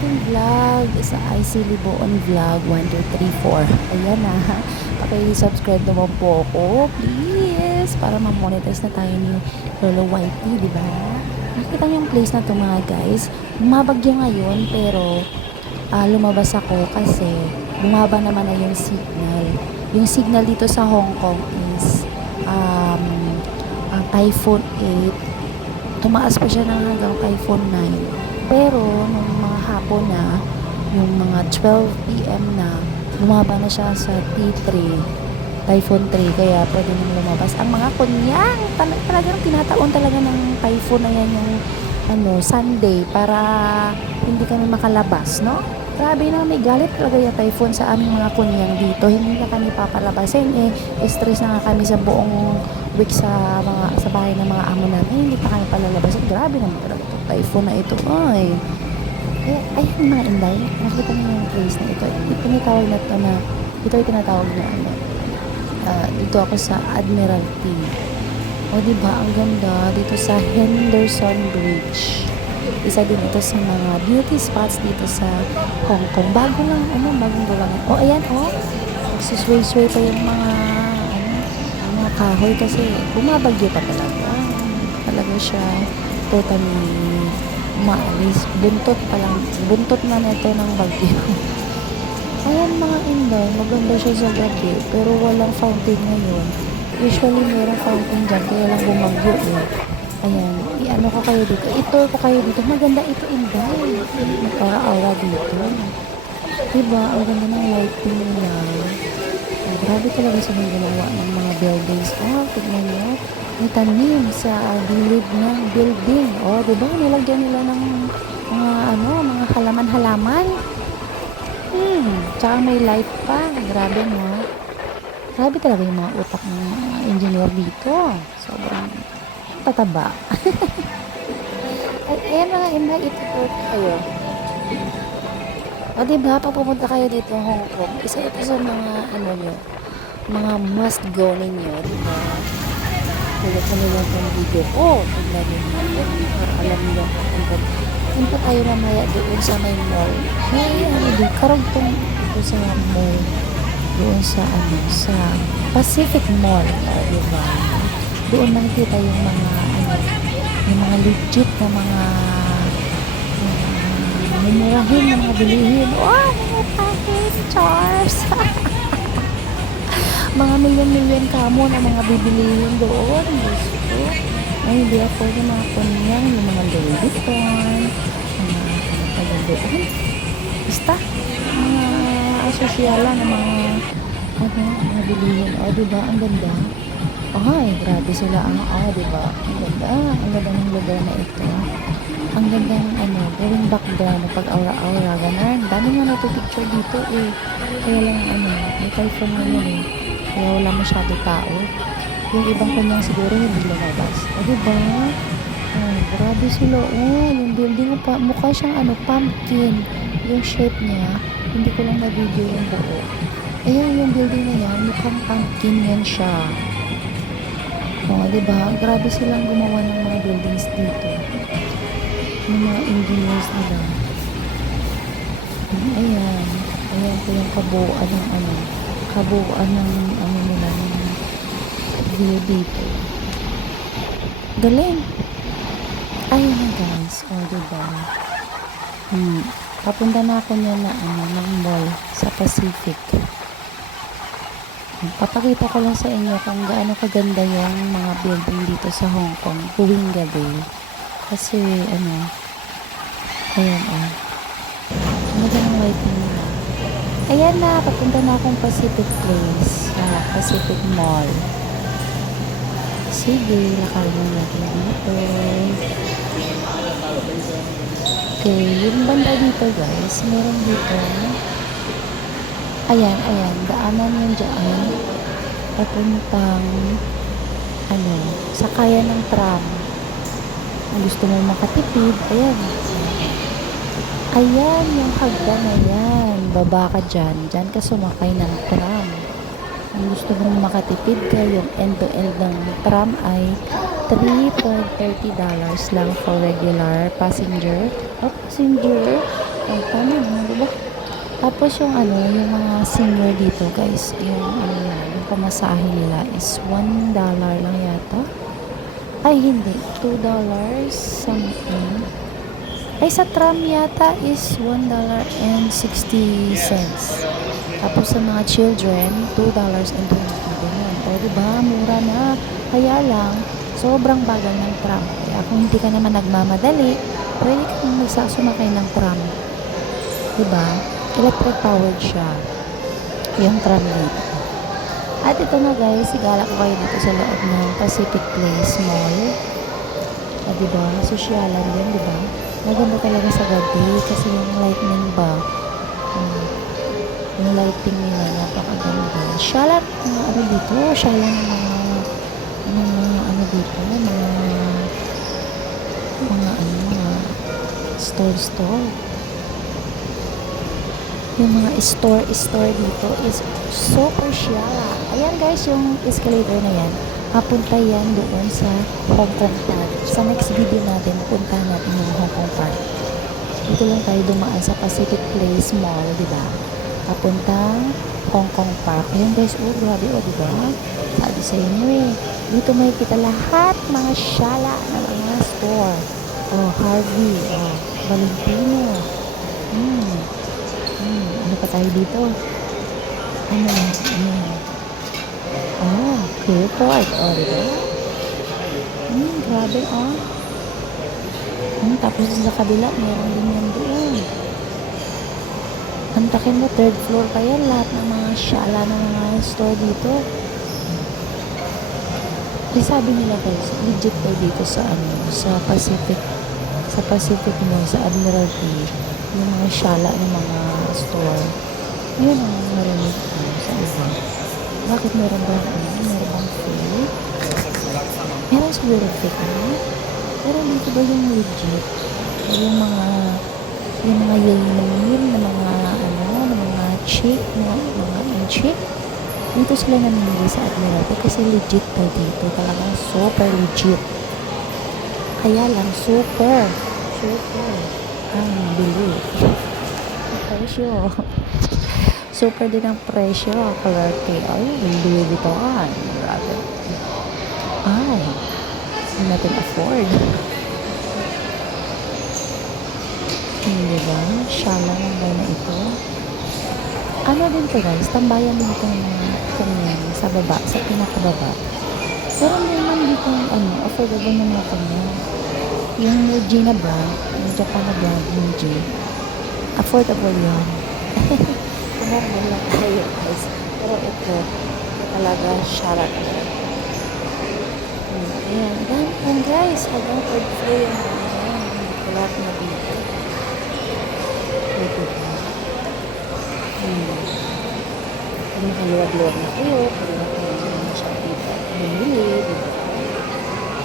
ating vlog sa IC Liboon Vlog 1234. Ayan na, paki-subscribe naman po ako, please, para ma-monetize na tayo ni Lolo Whitey, di ba? Nakita niyo yung place na to mga guys. Bumabagyo ngayon pero lumabas ako kasi bumaba naman na yung signal. Yung signal dito sa Hong Kong is Typhoon 8. Tumaas pa siya ng hanggang Typhoon 9. Pero nung mga hapon na, yung mga 12 p.m. na, bumaba na siya sa T3, Typhoon 3, kaya pwede nang lumabas. Ang mga kunyang, talagang tinataon talaga ng typhoon na yan yung Sunday para hindi kami makalabas, no? Grabe na, may galit talaga yung typhoon sa aming mga kunyang dito. Hindi na kami papalabasin. Stress na nga kami sa buong week sa bahay ng mga amo namin. Hindi pa kami palalabasin. Grabe naman talaga itong typhoon na ito. Ay. Kaya, ayun mga inday. Nakita niyo yung place na ito. Ito ay tinatawag na dito ako sa Admiralty. O diba, ang ganda dito sa Henderson Bridge. Isa din ito sa mga beauty spots dito sa Hong Kong. Bagong gawa lang. O, ayan, susway-sway pa yung mga kahoy kasi bumabagyo pa talaga. Talaga siya totally maalis. Buntot na nito ng bagyo. Ayan mga inday, maganda siya sa gabi, pero walang fountain ngayon. Usually merong fountain dyan, kaya lang bumagyo eh. Ayan, i-ano ko kayo dito. I-tour ko kayo dito. Maganda ito, inday. Mag-aura-aura dito. Diba? Ang ganda ng lighting nila. Ay, grabe talaga silang ginawa ng mga buildings. Tignan nyo. May tanim sa gilid ng building. Diba? Nilagyan nila ng mga halaman-halaman. Tsaka may light pa. Grabe mo. Grabe talaga yung mga utak ng engineer dito. Sobrang tataba. Ayan mga inday, ito kayo. Diba, pag pumunta kayo dito sa Hong Kong, isa ito sa mga must go ninyo, diba? Tulad na nila itong video ko, tignan nyo para alam nyo punta tayo mamaya doon sa may mall. Karugtong ito sa mall. Doon sa Pacific Mall, diba? Doon nakikita yung mga legit na mga mumurahin na mga bilihin. Mga package chars. Mga milyon-milyon kamo na mga bibilihin doon. Gusto. Ay, hindi ako yung mga kunyang, yung mga Louis Vuitton, mga doon. Basta, mga asosyalan na mga bilihin. Diba? Ang ganda. Ay, grabe sila diba? Ang ganda ng lugar na ito. Ang gandang gawing background pag aura-aura, ganun. Dami nga natupicture dito Kaya lang may typhoon ngayon Kaya wala masyado tao. Yung ibang kanyang siguro hindi lumabas. Diba? Grabe sila. Yung building pa, mukha siyang pumpkin. Yung shape niya, hindi ko lang na-video yung buo. Ayan, yung building na yan, mukhang pumpkin yan siya. Diba? Grabe silang gumawa ng mga buildings dito. Yung mga engineers nila. Ayan. Ayan po yung kabuuan ng nila ng view dito. Galing! Ayun na guys. Diba? Papunta na ako niya ng mall sa Pacific. Papakita ko lang sa inyo kung gaano kaganda yung mga building dito sa Hong Kong tuwing gabi. Kasi ayan magandang lighting nila. Ayan na, papunta na akong Pacific Place Pacific Mall. Sige, lakarin natin dito. Okay, yung banda dito guys, meron dito ayan, daanan yung dyan papuntang sakayan ng tram. Kung gusto mo makatipid, ayan yung hagdan na yan, baba ka dyan ka sumakay ng tram. Kung gusto mo makatipid ka, yung end-to-end ng tram ay $3.30 lang for regular passenger. Oh, tama naman, diba? Tapos yung ano, yung mga senior dito guys, yung ano na, yung pamasahe nila is $1 lang yata. Ay, hindi. $2 something. Ay, sa tram yata is $1.60. Tapos sa mga children, $2.20. Ganyan. O, diba? Mura na. Kaya lang, sobrang bagal ng tram. Kaya kung hindi ka naman nagmamadali, pwede kang sumakay ng tram. Diba? Electric powered siya. Yung tram dito. At ito na guys, sigala ko kayo dito sa loob ng Pacific Place Mall. Diba? Sosyalan din, diba? Maganda talaga sa gabi kasi yung lightning ba, yung lighting nila napakaganda. Shala ng ano dito, shala ng mga ano dito, mga ano, mga store. Yung mga store dito is super shala. Ayan guys, yung escalator na yan, papunta yan doon sa Hong Kong Park. Sa next video natin, puntahan natin yung Hong Kong Park. Dito lang tayo dumaan sa Pacific Place Mall, di ba? Papuntang Hong Kong Park. Ayan guys, oh grabe, oh di ba? Sabi sa inyo eh, dito may kita lahat mga shala na mga store. Oh, Harvey, oh, Valentino. Ano pa tayo dito? Ano? Oh, Clearport. Oh, di ba? Grabe, oh. Tapos sa kabila, meron din yan doon. Antakin mo, third floor pa yan. Lahat ng mga shala ng mga store dito. Sabi nila guys, legit daw dito sa Pacific Mall, sa Admiralty, yung mga shala ng mga store. Yun ang narinig ko sa iba. Bakit meron bang fake? Meron siguro fake, ano? Pero dito ba yung legit? Yung mga yayin na mga chick, mga chick. Dito sila namimili sa Admiralty kasi legit daw dito. Talagang super legit. Kaya lang super ang bili. Ang presyo. Super din ang presyo. Kalarte. Ay, Louis Vuitton. Grabe. Ay, hindi natin afford. Hindi ba? Shala lang ba na ito? Ano din to guys? Tambayan din ito kung sa baba, sa pinakababa. Pero naman dito affordable naman ito niya. Yung Gina brand, yung Japan na brand, yung G. Affordable yan. Normal lang tayo guys. Pero ito talaga shala talaga. Ayan. Then guys, hanggang third floor yung hindi ko lahat na dito. Ito po. Pwede nakaluwag-luwag na kayo. Pwede na kayo na siya dito. Bumili, diba?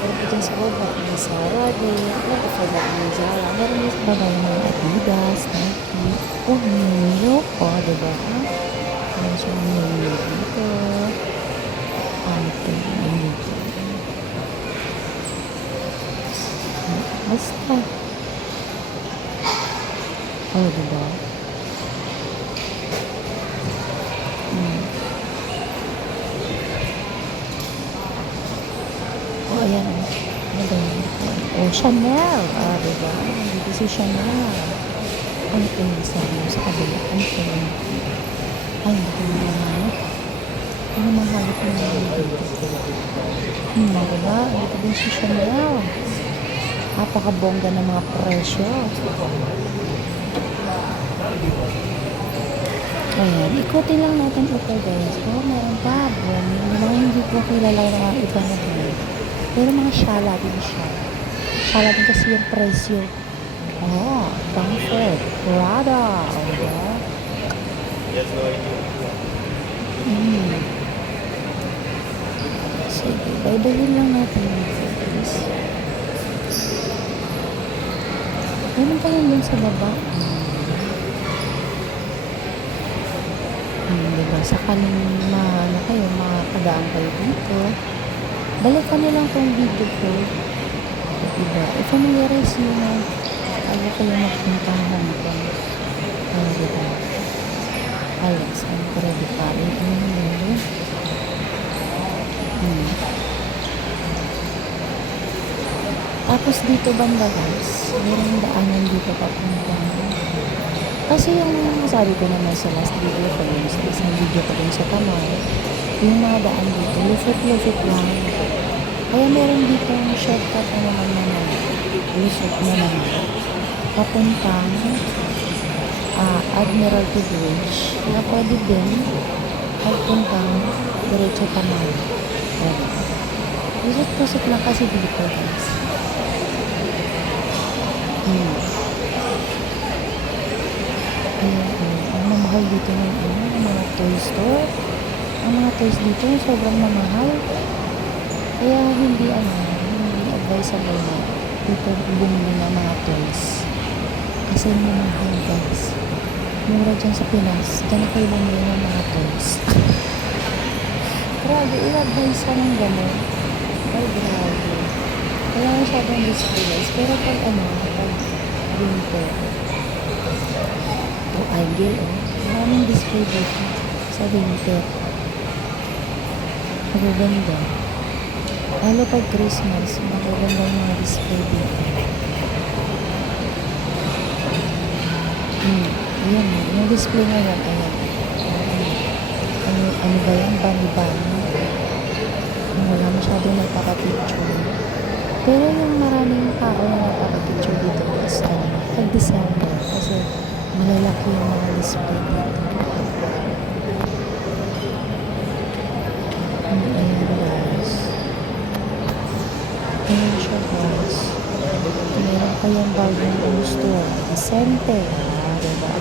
Pero po dyan sa baba, may Zara din. Meron ka for may Zara. Meron yung bagay ng mga Adidas, Nike. Mio. Diba? Meron siya Mio dito. Ito yung dito. Basta. Diba? Ayan. Ano ba yun? Chanel. Diba? Dito si Chanel. Ano po yung sa kabila? Ano po yung hindi ko naman. Ano mahalap na naman dito? Diba? Dito din si Chanel. Napakabongga ng mga presyo. Ayan, ikutin lang natin ito guys. Meron pa. Yung mga hindi ko kilala ng mga iba na din. Pero mga shala din siya. Shala din kasi yung presyo. Comfort. Prada. Diba? Sige, bye-bye lang natin dito guys. Meron pa yun dun sa baba. Diba? Sakaling makadaan kayo dito. Balikan nyo lang tong video ko. Diba? I-familiarize nyo na Bago kayo magpunta ng Hong Kong. Diba? Alex, ang credit card. Ano yun? Tapos dito banda guys, mayroong daanan dito papunta. Kasi yung sabi ko naman sa last video ko yun, sa isang video ko dun sa Tamar, yung mga daan dito, lusot-lusot lang. Kaya meron dito yung shortcut na naman lusot na naman. Papuntang Admiralty Bridge na pwede din papuntang diretso Tamar. Lusot-lusot lang kasi dito guys. Ang mamahal dito ng mga toy store. Ang mga toys dito sobrang mamahal. Kaya hindi advisable na dito bumili ng mga toys. Kasi mamahal guys. Mura dyan sa Pinas. Dyan kayo bumili ng mga toys. Grabe, i-advise ka ng gano'n. Ay, grabe. Kaya masyadong display guys. Pero pag winter. Ideal maraming display dito sa winter. Magaganda. Lalo pag Christmas, magaganda yung mga display dito. Ayan, yung display ngayon, ayan. Ano ba yan? Bani-bani. Wala masyadong nagpapapicture. Pero yung maraming tao na nagpapapicture dito is pag December. Kasi malalaki yung mga display dito. Ayan guys. Ayan siya guys. Meron kayong bagong store. Decente. Diba?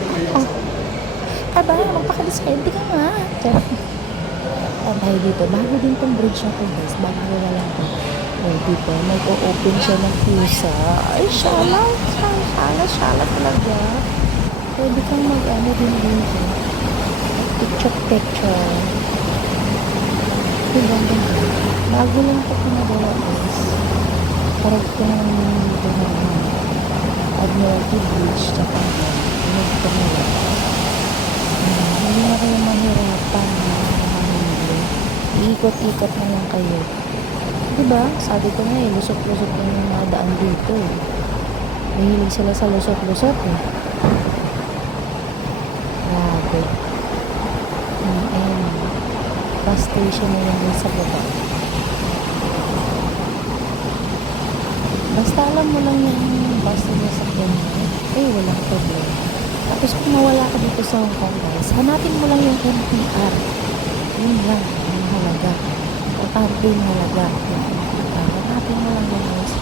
Aba, magpaka-discente ka nga. Tayo dito. Bago din tong bridge na to guys. Bago wala lang to. Dito. Mag-o-open siya ng pusa. Ay, shala talaga. Pwede kang din dito. Picture. Diba? Bago lang ito pinagawa guys. Parang ito naman dito na Admiralty Bridge. Tsaka dito na lang. Hindi na kayo mahirapan na mamili. Iikot-ikot na lang kayo. Diba? Sabi ko nga lusot-lusot na yung mga daan dito Mahilig sila sa lusot-lusot Grabe. Ayan. Bus station na lang sa baba. Basta alam mo lang yung bus na sa Kenya, walang problema. Tapos kung nawala ka dito sa Hong Kong guys, hanapin mo lang yung MTR. Yun lang, ang halaga. Importante yung halaga. Hanapin mo lang yung guys.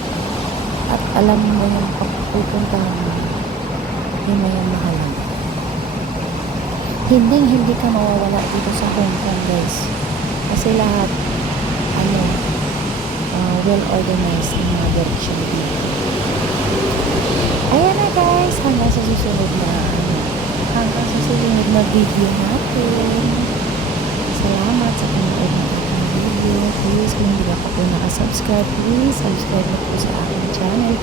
At alam mo yung pagpupuntahan mo, yun na yung mahalaga. Hindi ka mawawala dito sa Hong Kong guys. Kasi lahat, well organized yung mga direction dito. Ayan na guys, hanggang sa susunod na video natin. Salamat sa panood ng aking video. Please, kung hindi ka po nakasubscribe, please subscribe na po sa aking channel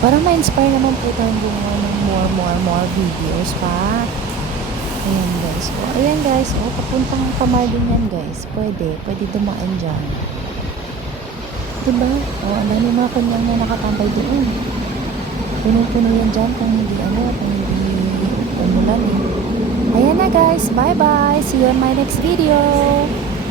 para ma-inspire naman po tayong gumawa ng more videos pa. Ayan guys, papuntang Tamar din yan guys. Pwede dumaan dyan. Diba? Ang dami mga kanyang na nakatambay doon. Puno-puno yan dyan kung hindi umulan Ayan na guys, bye bye. See you on my next video.